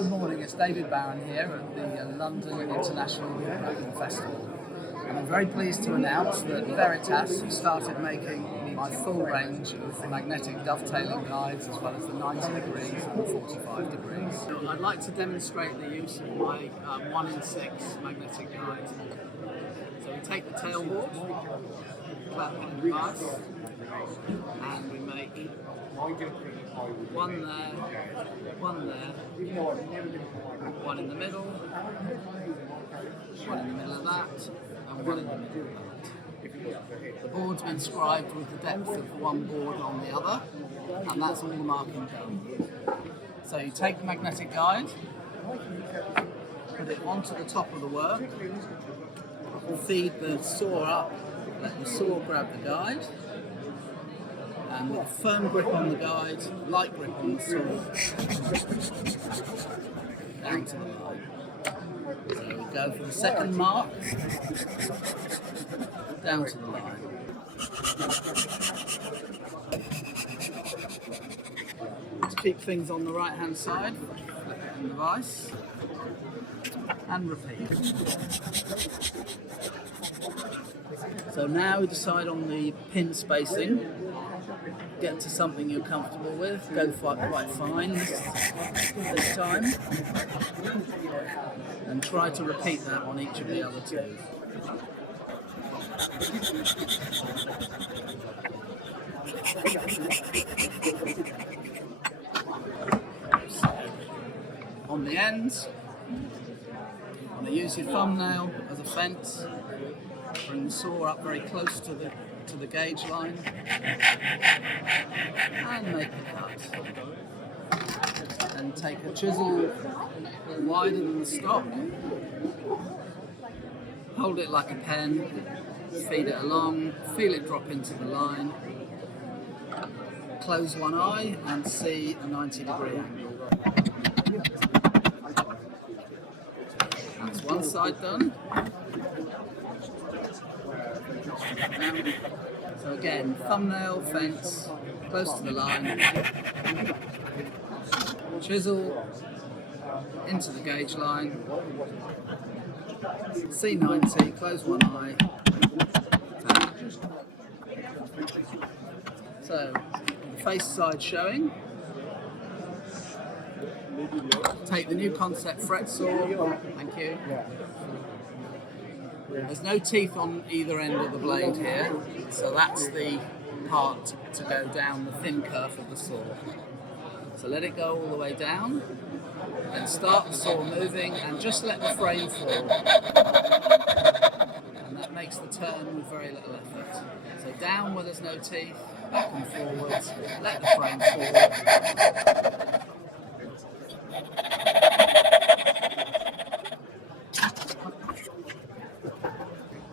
Good morning, it's David Barron here at the London International Woodworking Festival. And I'm very pleased to announce that Veritas has started making my full range of magnetic dovetailing guides, as well as the 90 degrees and the 45 degrees. So I'd like to demonstrate the use of my 1-in-6 magnetic guide. So we take the tailboard, clap it in the vise, and we make one there, one there, one in the middle, one in the middle of that, and one in the middle of that. The board's been scribed with the depth of one board on the other, and that's all the marking done. So you take the magnetic guide, put it onto the top of the work, feed the saw up, let the saw grab the guide, and with a firm grip on the guide, light grip on the saw, down to the line. So we go for the second mark, down to the line. To keep things on the right hand side, flip it in the vise, and repeat. So now we decide on the pin spacing. Get to something you're comfortable with, go quite fine this time, and try to repeat that on each of the other two. On the ends, you want to use your thumbnail as a fence, bring the saw up very close to the gauge line, and make the cut. And take a chisel wider than the stock, hold it like a pen, feed it along, feel it drop into the line, close one eye and see a 90-degree angle. That's one side done. So again, thumbnail, fence, close to the line, chisel into the gauge line, C90, close one eye, tap. So the face side showing. Take the new concept fret saw, thank you. There's no teeth on either end of the blade here, so that's the part to go down the thin kerf of the saw. So let it go all the way down, then start the saw moving and just let the frame fall. And that makes the turn with very little effort. So down where there's no teeth, back and forwards, let the frame fall.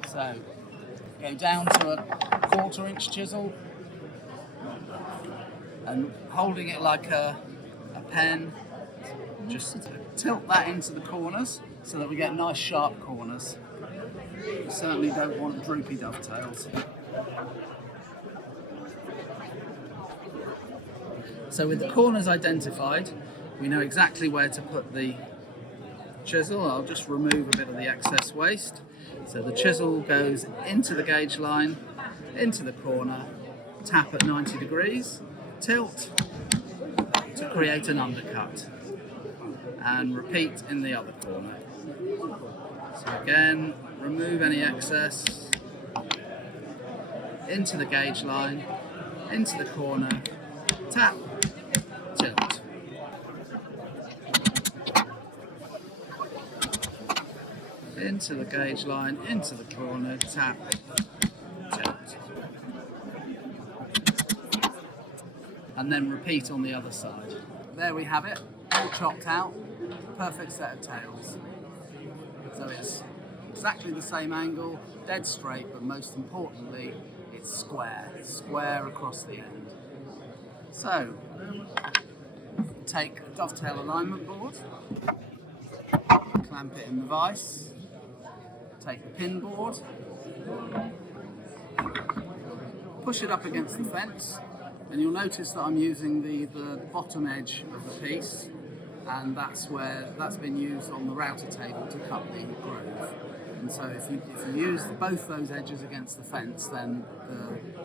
So, go down to a 1/4-inch chisel and holding it like a pen, just tilt that into the corners so that we get nice sharp corners. We certainly don't want droopy dovetails. So with the corners identified, we know exactly where to put the chisel. I'll just remove a bit of the excess waste. So the chisel goes into the gauge line, into the corner, tap at 90 degrees, tilt to create an undercut, and repeat in the other corner. So again, remove any excess, into the gauge line, into the corner, tap, tilt. Into the gauge line, into the corner, tap, tilt. And then repeat on the other side. There we have it, all chopped out, perfect set of tails. So it's exactly the same angle, dead straight, but most importantly, it's square across the end. So, take a dovetail alignment board, clamp it in the vise, take the pin board, push it up against the fence, and you'll notice that I'm using the bottom edge of the piece and that's been used on the router table to cut the groove. And so if you use both those edges against the fence, then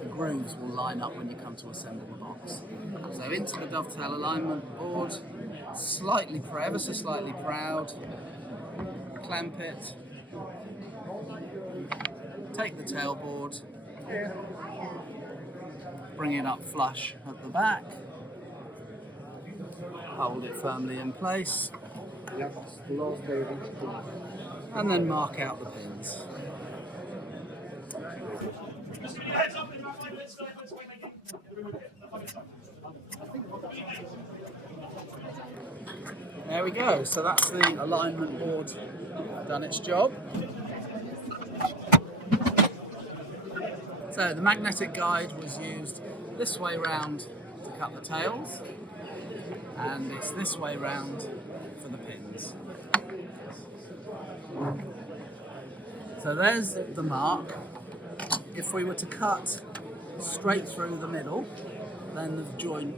the grooves will line up when you come to assemble the box. So into the dovetail alignment board, ever so slightly proud, clamp it, take the tailboard, bring it up flush at the back, hold it firmly in place, and then mark out the pins. There we go, so that's the alignment board done its job. So the magnetic guide was used this way round to cut the tails, and it's this way round for the pins. So there's the mark. If we were to cut straight through the middle, then the joint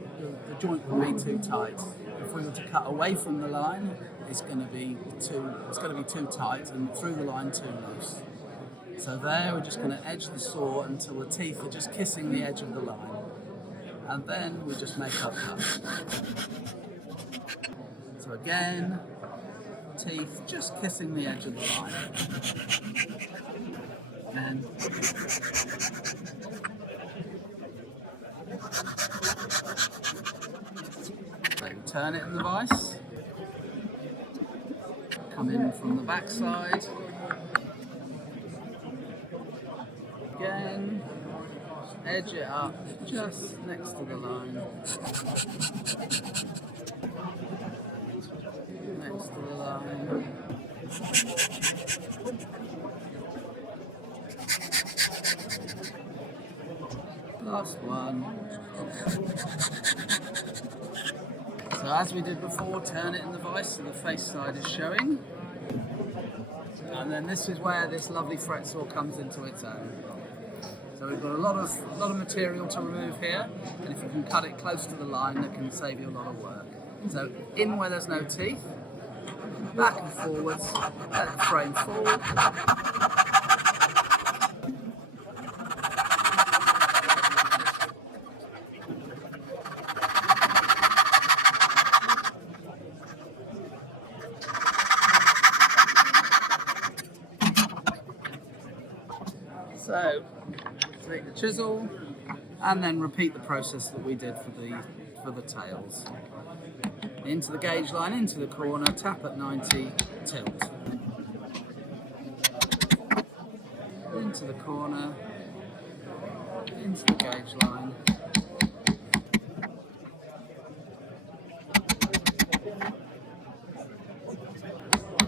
would be too tight. If we were to cut away from the line, it's going to be too tight, and through the line too loose. So there, we're just going to edge the saw until the teeth are just kissing the edge of the line, and then we just make our cut. So again, teeth just kissing the edge of the line. And so turn it in the vise, come in from the back side, again, edge it up just next to the line, next to the line. Last one. So as we did before, turn it in the vise so the face side is showing. And then this is where this lovely fret saw comes into its own. So we've got a lot of material to remove here, and if you can cut it close to the line, it can save you a lot of work. So in where there's no teeth, back and forwards, let the frame fall. So take the chisel and then repeat the process that we did for the tails. Into the gauge line, into the corner, tap at 90, tilt. Into the corner, into the gauge line.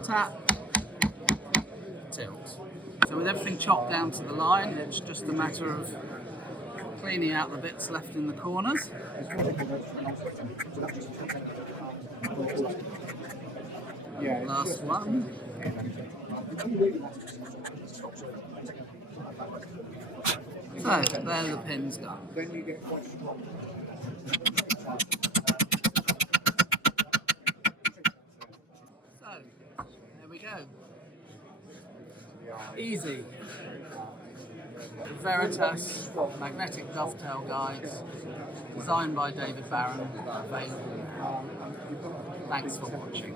Tap, tilt. So with everything chopped down to the line, it's just a matter of cleaning out the bits left in the corners. Last one. So there the pin's done. So there we go. Easy. Veritas magnetic dovetail guides, designed by Barron, available now. Thanks for watching.